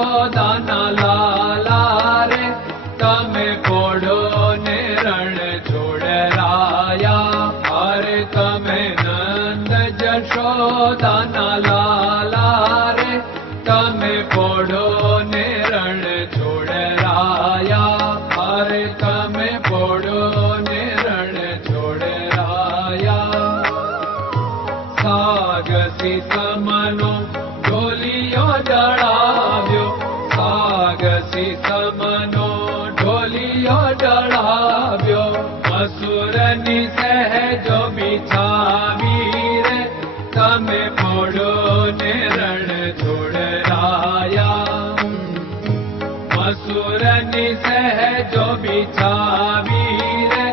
જશોદાના લાલા રે તમે પોડો ને રણ છોડરાયા. અરે તમે નંદ જશોદાના લાલા રે તમે પોડો ને રણ છોડરાયા. અરે તમે પોડો ને રણ છોડરાયા. સાગસી સમનો ઢોલિયો ડળાવ્યો, સાગસી સમનો ઢોલિયો ડળાવ્યો. મસૂરની સહેજો બિછાવી રે તમે પોડો ને રણ છોડરાયા. મસૂરની સહેજો બિછાવી રે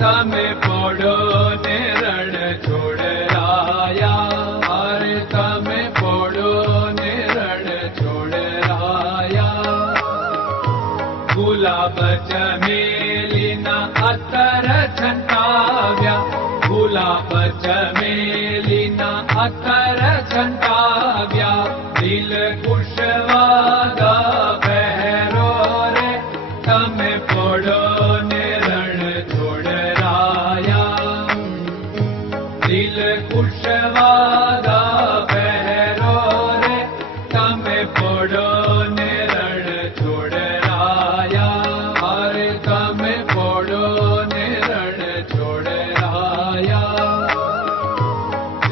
તમે પોડો ને રણ છોડરાયા. અરે તમે પોડો ને રણ છોડરાયા. ગુલાબ ચમેલીના અત્તર છંટાવ્યા, ગુલાબ ચમેલીના અત્તર છંટાવ્યા. દિલ કુશવાદા પહેરો રે તમે પોડો ને રણ છોડરાયા. દિલ કુશવાદા પહેરો રે તમે પોડો ને રણ છોડરાયા. અરે તમે પોડો ને રણ છોડરાયા.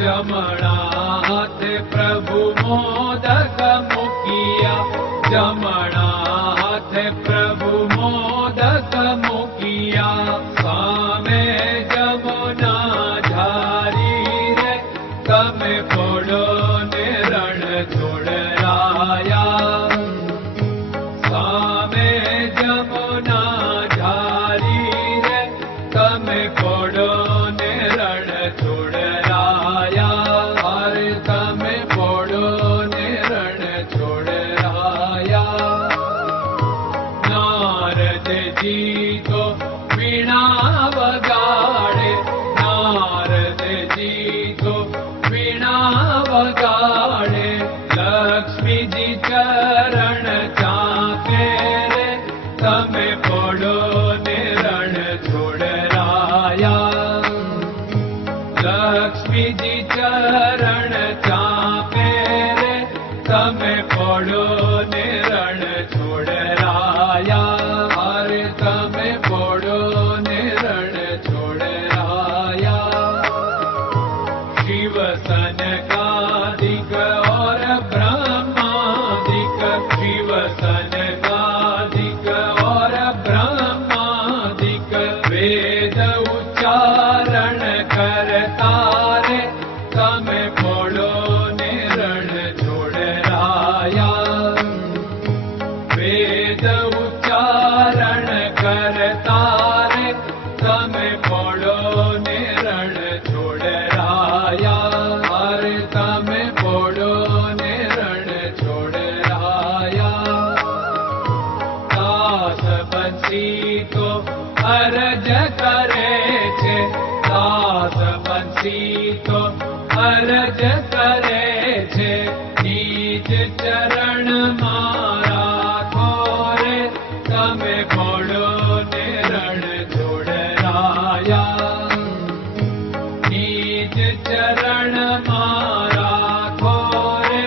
જમણા હાથે પ્રભુ મોદક મૂકિયા, જમણા હાથે પ્રભુ મોદક મૂકિયા. સામે જમુના ઝારી રે તમે પોડો ને રણ છોડરાયા. સામે જમુના ઝારી રે તમે પોડો ને રણ છોડરાયા. અરે તમે પોડો ને રણ છોડરાયા. નારદજી તો વીણા વગાડે, નારદજી તો વીણા વગાડે. લક્ષ્મીજી ચરણ ચાકે રે તમે પોડો ને રણ છોડરાયા. લક્ષ્મીજી ચરણ ચાપે રે તમે પોડો ને રણ છોડરાયા. અરે તમે પોડો ને રણ છોડરાયા. શિવ સનકાદિક और ब्रह्मादिक, शिव सनकादिक और ब्रह्मादिक. वेद उच्चारण करता रे તમે પોડો ને રણ છોડરાયા. વેદ ઉચ્ચારણ કરતા રે તમે પોડો ને રણ છોડરાયા. અરે તમે પોડો ને રણ છોડરાયા. દાસ બંસી તો અરજ કરે છે, દાસ બંસી તો અરજ કરે છે. નીચ ચરણ મારા ખોરે તમે પોડો ને રણ છોડરાયા. નીચ ચરણ મારા ખોરે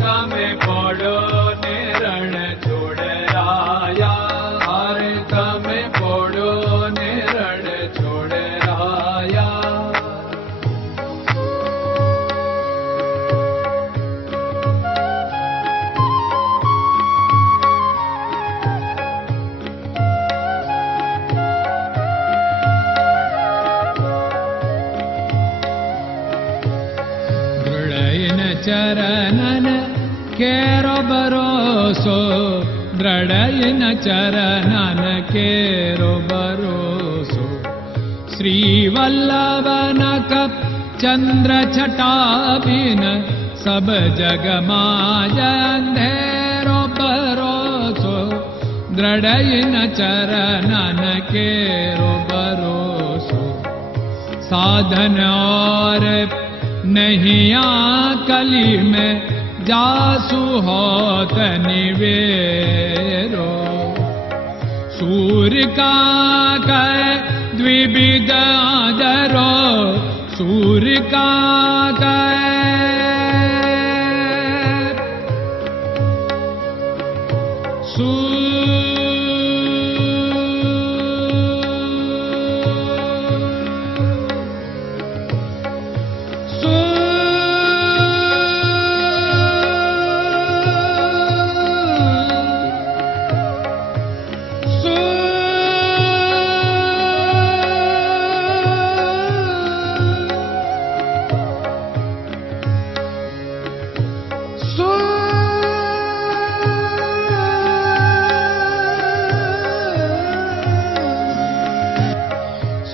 તમે પોડો ને રણ છોડરાયા. અરે તમે પોડો ને રણ છોડરાયા. ચરણન કેરો ભરોસો, દ્રઢયન ચરણન કેરો ભરોસો. શ્રી વલ્લભન કપ ચંદ્ર છટાબિન સબ જગમાં અંધેરો ભરોસો. દ્રઢયન ચરણન કેરો ભરોસો. साधन और नहीं कली में जासु होत निवेरो। सूर्य का कै द्विविध आदरो, सूर्य का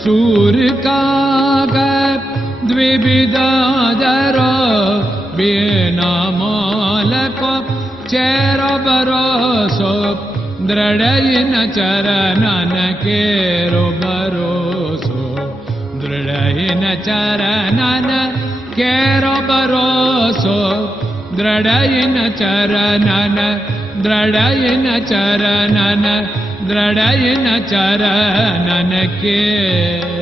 सूर्य का द्विविधादरो, बिना मोल को चेर भरोसो, दृढ़ चरणन केरो भरोसो, दृढ़ चरणन केरो भरोसो, दृढ़ चरणन, दृढ़ चरणन, दृढ़ चरणन के।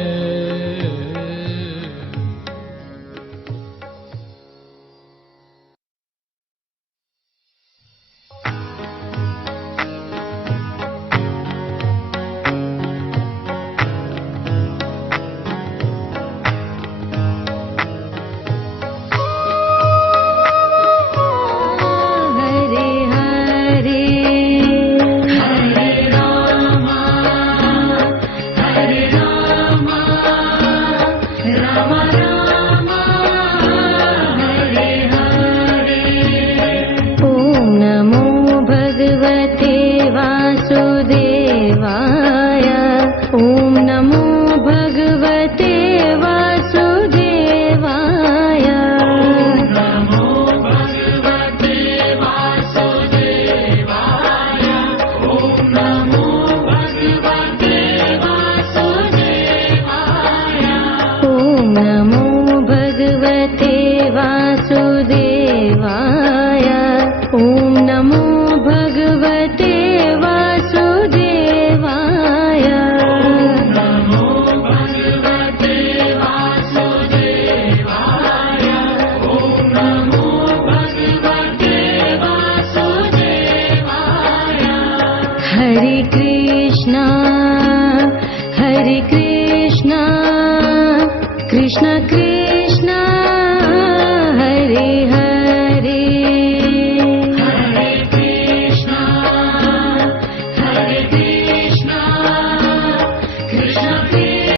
Krishna Krishna